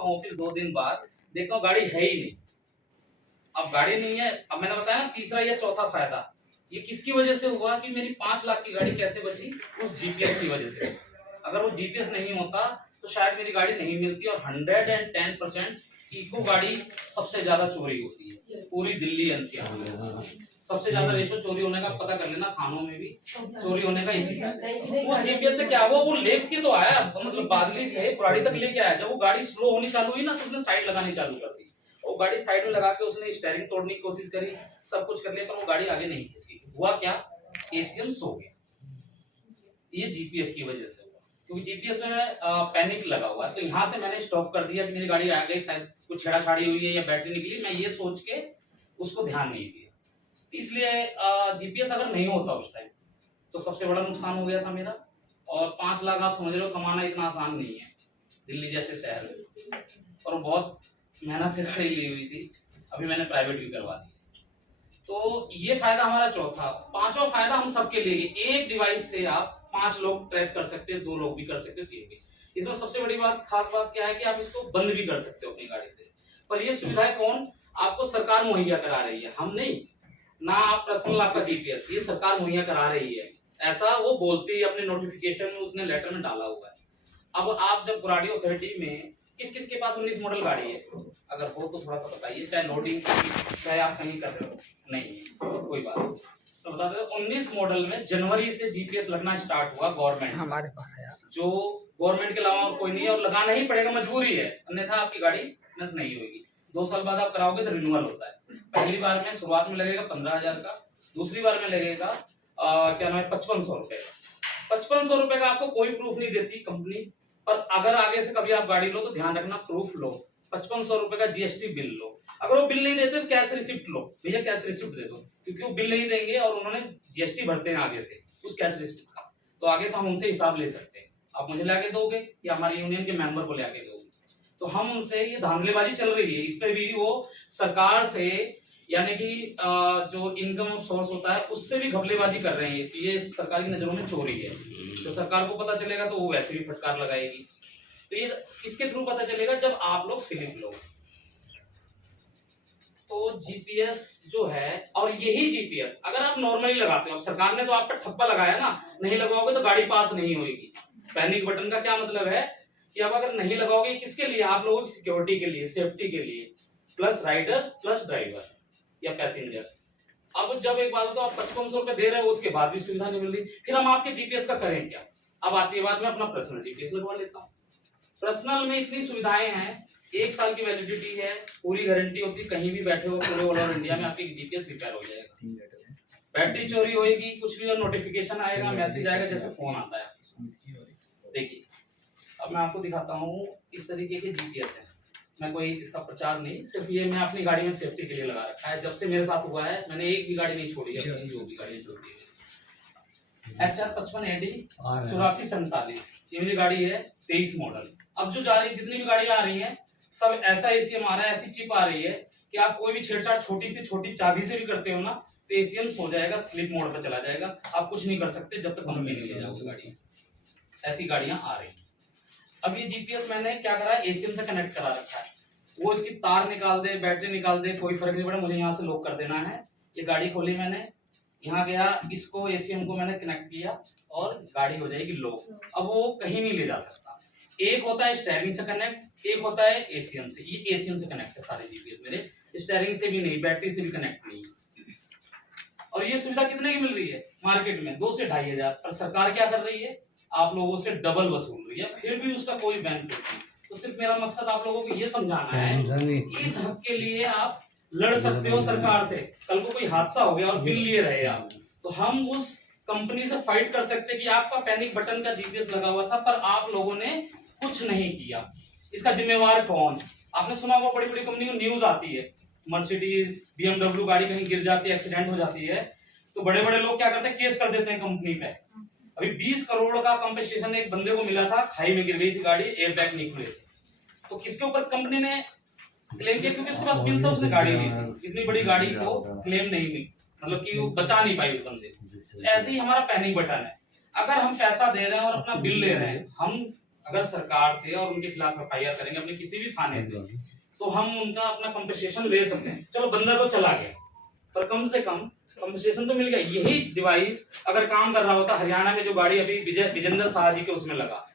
पहुंचता हूँ ऑफिस 2 दिन बाद, देखता हूँ गाड़ी है ही नहीं। अब गाड़ी नहीं है, अब मैंने बताया ना तीसरा या चौथा फायदा, ये किसकी वजह से हुआ कि मेरी 5 लाख की गाड़ी कैसे बची? उस जीपीएस की वजह से। अगर वो जीपीएस नहीं होता तो शायद मेरी गाड़ी नहीं मिलती। और 110% इको गाड़ी सबसे ज्यादा चोरी होती है पूरी दिल्ली एनसीआर में। सबसे ज्यादा रेशो चोरी होने का पता कर लेना, थानों में भी चोरी होने का इसी है। उस जीपीएस से क्या हुआ, वो लेके तो आया, मतलब बादली से पुराड़ी तक लेके आया। जब वो गाड़ी स्लो होनी चालू हुई ना तो उसने साइड लगानी चालू कर दी। वो गाड़ी साइड में लगा के उसने स्टीयरिंग तोड़ने की कोशिश करी, सब कुछ कर लिया, पर वो गाड़ी आगे नहीं खिसकी। हुआ क्या, एसीएम सो गया। ये जीपीएस की वजह से हुआ, क्योंकि जीपीएस में पैनिक लगा हुआ है। तो यहाँ से मैंने स्टॉप कर दिया कि मेरी गाड़ी आ गई, शायद कुछ छेड़ाछाड़ी हुई है या बैटरी निकली, मैं ये सोच के उसको ध्यान नहीं दिया। इसलिए जीपीएस अगर नहीं होता उस टाइम तो सबसे बड़ा नुकसान हो गया था मेरा। और 5 लाख आप समझ रहे हो, कमाना इतना आसान नहीं है दिल्ली जैसे शहर में। और बहुत मेहनत से गाड़ी ली हुई थी, अभी मैंने प्राइवेट भी करवा दी। तो ये फायदा हमारा चौथा। पांचवा फायदा हम सबके लिए, एक डिवाइस से आप 5 लोग ट्रेस कर सकते हैं, 2 लोग भी कर सकते हो, 3 भी। इसमें सबसे बड़ी बात, खास बात क्या है कि आप इसको बंद भी कर सकते हो अपनी गाड़ी से। पर ये सुविधाएं कौन आपको? सरकार मुहैया करा रही है, हम नहीं ना। आप पर्सनल आपका जीपीएस, ये सरकार मुहैया करा रही है, ऐसा वो बोलती है अपने नोटिफिकेशन में, उसने लेटर में डाला हुआ है। अब आप जब बुराड़ी अथॉरिटी में किस किस के पास 19 मॉडल गाड़ी है, अगर हो तो थोड़ा सा बताइए, चाहे लोडिंग चाहे आप कहीं कर रहे हो, नहीं कोई बात नहीं तो बता दो। 19 मॉडल में जनवरी से जीपीएस लगना स्टार्ट हुआ गवर्नमेंट हमारे पास है यार, जो गवर्नमेंट के अलावा और कोई नहीं है, और लगाना ही पड़ेगा, मजबूरी है, अन्यथा आपकी गाड़ी नस नहीं होगी। 2 साल बाद आप कराओगे तो रिन्यूअल होता है। पहली बार में शुरुआत में लगेगा 15,000 का, दूसरी बार में लगेगा क्या नाम है 5500 रुपए का। 5500 रुपए का आपको कोई प्रूफ नहीं देती कंपनी। पर अगर आगे से कभी आप गाड़ी लो तो ध्यान रखना, प्रूफ लो, 5500 रुपए का जीएसटी बिल लो। अगर वो बिल नहीं देते तो कैश रिसिप्ट लो, भैया कैश रिसिप्ट दे दो, क्योंकि वो बिल नहीं देंगे और उन्होंने जीएसटी भरते हैं आगे से उस कैश रिसिप्ट का, तो आगे से हम उनसे हिसाब ले सकते हैं। आप मुझे लाके दोगे या हमारे यूनियन के मेंबर को लाके दोगे, तो हम उनसे, ये धांधलीबाजी चल रही है, इस पे भी वो सरकार से, यानी कि जो इनकम सोर्स होता है उससे भी घपलेबाजी कर रहे हैं। ये सरकार की नजरों में चोरी है। तो सरकार को पता चलेगा तो वो वैसे भी फटकार लगाएगी। तो ये किसके थ्रू पता चलेगा? जब आप लोग स्लिप लो। तो जीपीएस जो है, और यही जीपीएस अगर आप नॉर्मली लगाते हो, अब सरकार ने तो आप पर ठप्पा लगाया ना, नहीं लगाओगे तो गाड़ी पास नहीं होगी। पैनिक बटन का क्या मतलब है कि अब अगर नहीं लगाओगे, किसके लिए? आप लोगों की सिक्योरिटी के लिए, सेफ्टी के लिए, प्लस राइडर्स प्लस ड्राइवर या पैसेंजर। अब जब एक बात हो तो आप 5500 रुपए दे रहे हो, उसके बाद भी सुविधा नहीं मिल रही, फिर हम आपके जीपीएस का करें क्या? अब आती है बात, मैं अपना पर्सनल जीपीएस लगवा लेता हूँ। पर्सनल में इतनी सुविधाएं हैं, 1 साल की वैलिडिटी है, पूरी गारंटी होती है, कहीं भी बैठे हो पूरे ऑल ओवर इंडिया में आपकी जीपीएस रिपेयर हो जाएगा। बैटरी चोरी होएगी, कुछ भी, और नोटिफिकेशन आएगा, मैसेज आएगा, जैसे फोन आता है। देखिए अब मैं आपको दिखाता हूँ, इस तरीके के जीपीएस है। मैं कोई इसका प्रचार नहीं, सिर्फ ये मैं अपनी गाड़ी में सेफ्टी के लिए लगा रखा है। जब से मेरे साथ हुआ है मैंने एक भी गाड़ी नहीं छोड़ी है, अपनी जो भी गाड़ी चलती है। HR55AD 8447, ये मेरी गाड़ी है, 23 मॉडल। अब जो जा रही, जितनी भी गाड़ियां आ रही हैं, सब ऐसा एसीएम आ रहा है, ऐसी चिप आ रही है कि आप कोई भी छेड़छाड़ छोटी से छोटी चाबी से भी करते हो ना, तो एसीएम सो जाएगा, स्लिप मोड पर चला जाएगा, आप कुछ नहीं कर सकते जब तक कंपनी नहीं ले जाओगे गाड़ी। ऐसी गाड़ियां आ रही। अब ये जीपीएस मैंने क्या करा है, एसीएम से कनेक्ट करा रखा है। वो इसकी तार निकाल दे, बैटरी निकाल दे, कोई फर्क नहीं पड़ा, मुझे यहाँ से लॉक कर देना है। ये गाड़ी खोली मैंने, यहाँ गया, इसको एसीएम को मैंने कनेक्ट किया और गाड़ी हो जाएगी लॉक। अब वो कहीं नहीं ले जा सकता। एक होता है स्टीयरिंग से कनेक्ट, एक होता है एसीएम से। ये एसीएम से कनेक्ट है सारे जीपीएस मेरे, स्टीयरिंग से भी नहीं, बैटरी से भी कनेक्ट नहीं। और ये सुविधा कितने की मिल रही है मार्केट में? 2 से 2,500। पर सरकार क्या कर रही है, आप लोगों से डबल वसूल रही है, फिर भी उसका कोई बेनिफिट नहीं। तो सिर्फ मेरा मकसद आप लोगों को ये समझाना है, इस हक के लिए आप लड़ सकते हो सरकार से। कल को कोई हादसा हो गया और बिल लिए रहे आप, तो हम उस कंपनी से फाइट कर सकते कि आपका पैनिक बटन का जीपीएस लगा हुआ था पर आप लोगों ने कुछ नहीं किया। इसका जिम्मेवार कौन? आपने सुना होगा बड़ी बड़ी कंपनी को न्यूज आती है, मर्सिडीज BMW गाड़ी कहीं गिर जाती है, एक्सीडेंट हो जाती है, तो बड़े बड़े लोग क्या करते हैं, केस कर देते हैं कंपनी पे। अभी 20 करोड़ का कंपनसेशन एक बंदे को मिला था, खाई में गिर गई थी गाड़ी, एयर बैग नहीं खुले थे। तो किसके ऊपर कंपनी ने क्लेम किया? क्योंकि उसके पास बिल था, उसने गाड़ी ली। इतनी बड़ी गाड़ी को क्लेम नहीं मिली, मतलब कि वो बचा नहीं पाई उस बंदे। ऐसे ही हमारा पैनिक बटन है, अगर हम पैसा दे रहे हैं और अपना बिल ले रहे हैं, हम अगर सरकार से और उनके खिलाफ FIR करेंगे अपने किसी भी थाने से, तो हम उनका अपना कंपनसेशन ले सकते हैं। चलो बंदा तो चला गया, पर कम से कम कंपनसेशन तो मिल गया। यही डिवाइस अगर काम कर रहा होता हरियाणा में, जो गाड़ी अभी विजेंद्र शाह जी के उसमें लगा,